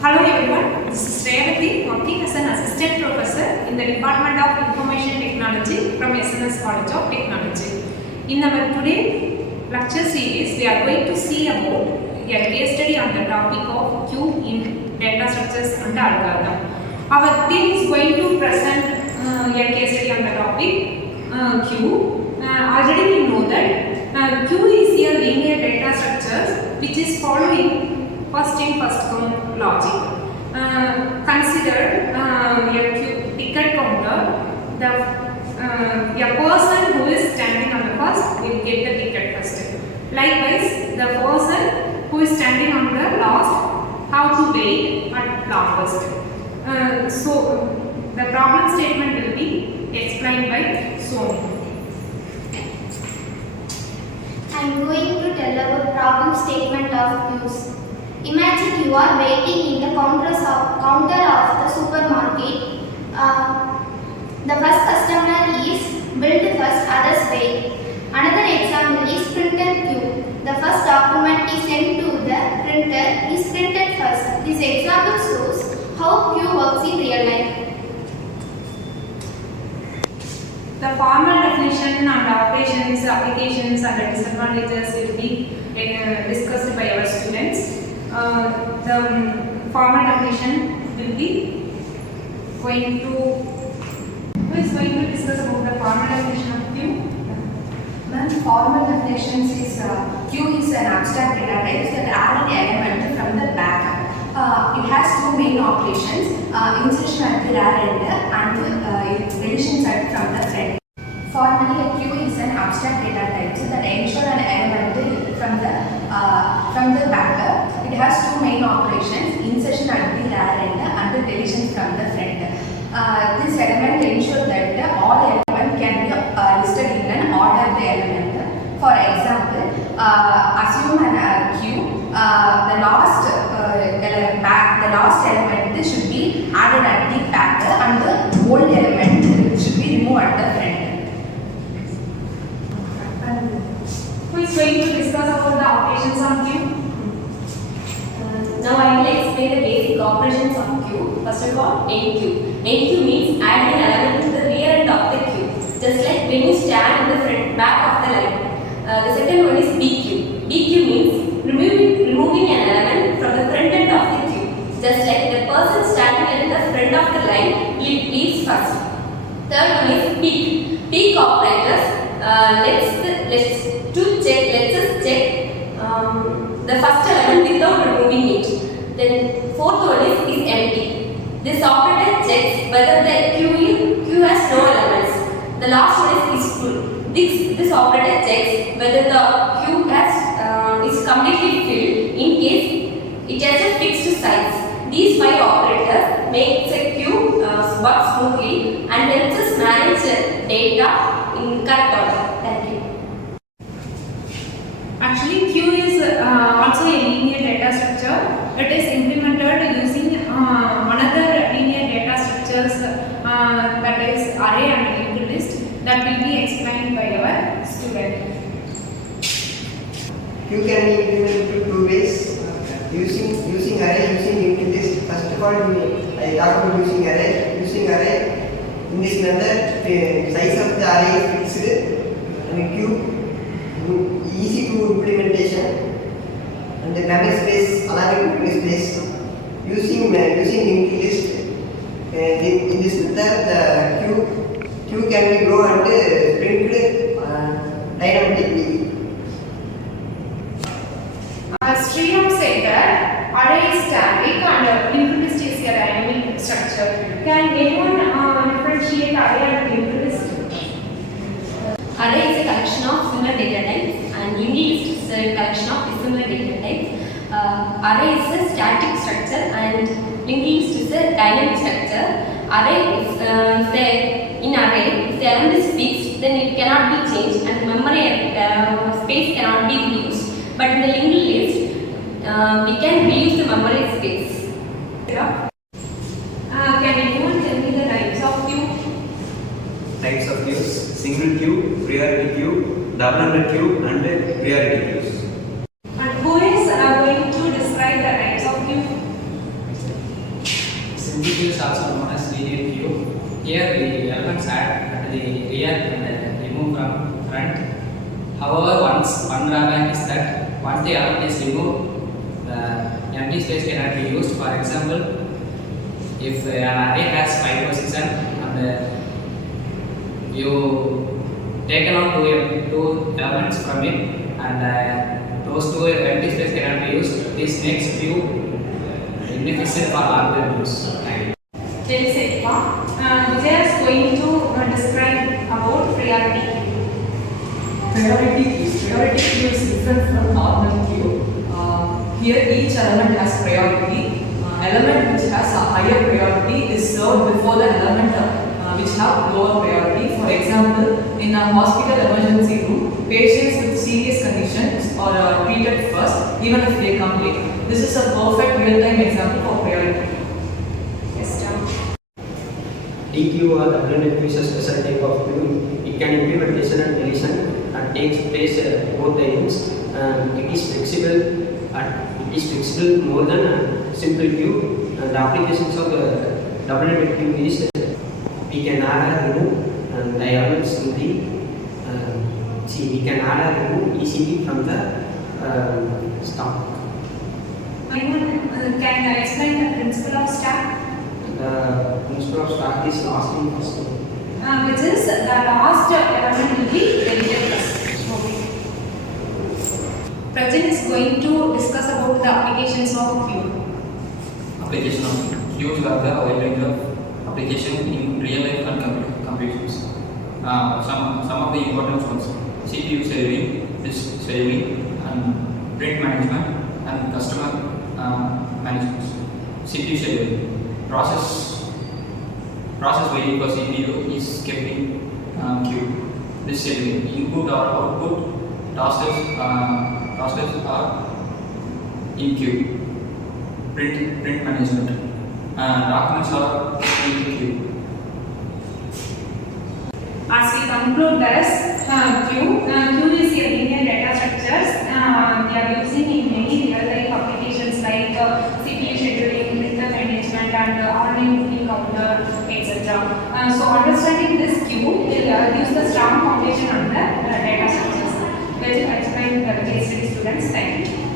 Hello everyone, this is Revati working as an assistant professor in the Department of Information Technology from SNS College of Technology. In our today lecture series, we are going to see about a case study on the topic of queue in data structures and algorithm. Our team is going to present a case study on the topic queue. Already we know that queue is a linear data structure which is following first in first come logic. Consider a ticket counter. A person who is standing on the first will get the ticket first. Likewise, the person who is standing on the last have to wait at longest. So the problem statement will be explained by Soni. I am going to tell about problem statement of queues. Imagine you are waiting in the counter of the supermarket. The first customer is billed first, others wait. Another example is printer queue. The first document is sent to the printer is printed first. This example shows how queue works in real life. The formal definition and operations, applications and the disadvantages will be discussed by our students. The formal definition will be going to, who is going to discuss about the formal definition of queue? Ma'am, formal definitions is queue is an abstract data type that add an element from the back. It has two main operations, insertion at the rear end and deletion set from the front. Formally, a queue is an abstract data type that ensure an element from the back. It has two main operations, insertion at the rear end and deletion from the front. This element ensures that all elements can be listed in an ordered element. For example, assume an queue. The last element should be added at the back and the old element should be removed at the front. Who is going to discuss about the operations of queue? Now I will explain the basic operations of queue. First of all, enqueue. Enqueue means adding an element to the rear end of the queue, just like when you stand in the back of the line. The second one is dequeue. Dequeue means removing an element from the front end of the queue, just like the person standing at the front of the line leaves first. Third one is peek. Peek operators. Let's us check the first element without removing it. Then fourth one is empty. This operator checks whether the queue has no elements. The last one is full. This operator checks whether the queue is completely filled in case it has a fixed size. These five operators make the queue work smoothly and helps us manage data in correct order. Thank you. Actually, queue is also a linear data structure. It is implemented using another linear data structures that is array and linked list that will be explained by our student. Queue can be implemented two ways. Using array, using linked list. First of all, I talk about using array. Using array, in this method, the size of the array is fixed and queue easy to implementation and the memory space, allowing memory space. Using linked list, in this method, the queue can be grown and sprinkled dynamically. Sriram said that array is static and linked list is a dynamic structure. Can anyone differentiate array and linked list? Array is a collection of similar data types and linked list is a collection of dissimilar data types. Array is a static structure and linked list is a dynamic structure. Array is in array, if the element is fixed, then it cannot be changed and memory space cannot be used. But in the linked list, we can reuse the memory space. Can anyone tell me the types of queue? Types of queues: single queue, priority queue, double-ended queue, and priority queues. And who is going to describe the types of queue? Simple queue is also known as linear queue. Here the elements add at the rear and remove from front. However, one drawback is that once the element is removed, the empty space cannot be used. For example, if an array has 5 positions and you taken out two elements from it and those two empty space cannot be used, this makes queue inefficient for long-term use. Well said, Pa. Vijay is going to describe about priority queue. Priority queue is different from normal queue. Here each element has priority. Element which has a higher priority is served before the element which have lower priority. For example, in a hospital emergency room, patients with serious conditions are treated first, even if they come late. This is a perfect real-time example for priority. Yes, Tom. Dequeue or double-ended queue is a special type of queue. It can implementation and deletion and takes place both times. It is flexible more than a simple queue. The applications of double-ended queue is we can add or remove the elements in the we can add or remove easily from the stock. Anyone can explain the principle of stack? The principle of stack is last in first. Which is the last element will be deleted first. Okay. Present is going to discuss about the applications of queue. Application of queues are the wide range of application in real life and computations. Some of the important ones: CPU scheduling, disk scheduling, and print management and customer management. CPU scheduling process waiting for CPU is kept in queue. Disk scheduling, input or output tasks are in queue. Print management. Documents are in queue. As we conclude this, queue is a linear data structures. They are using in many real-life applications like CPU scheduling, printer management, and online booking counter, etc. So understanding this queue will gives the strong foundation on the data structures. Let's explain the case study students. Thank you.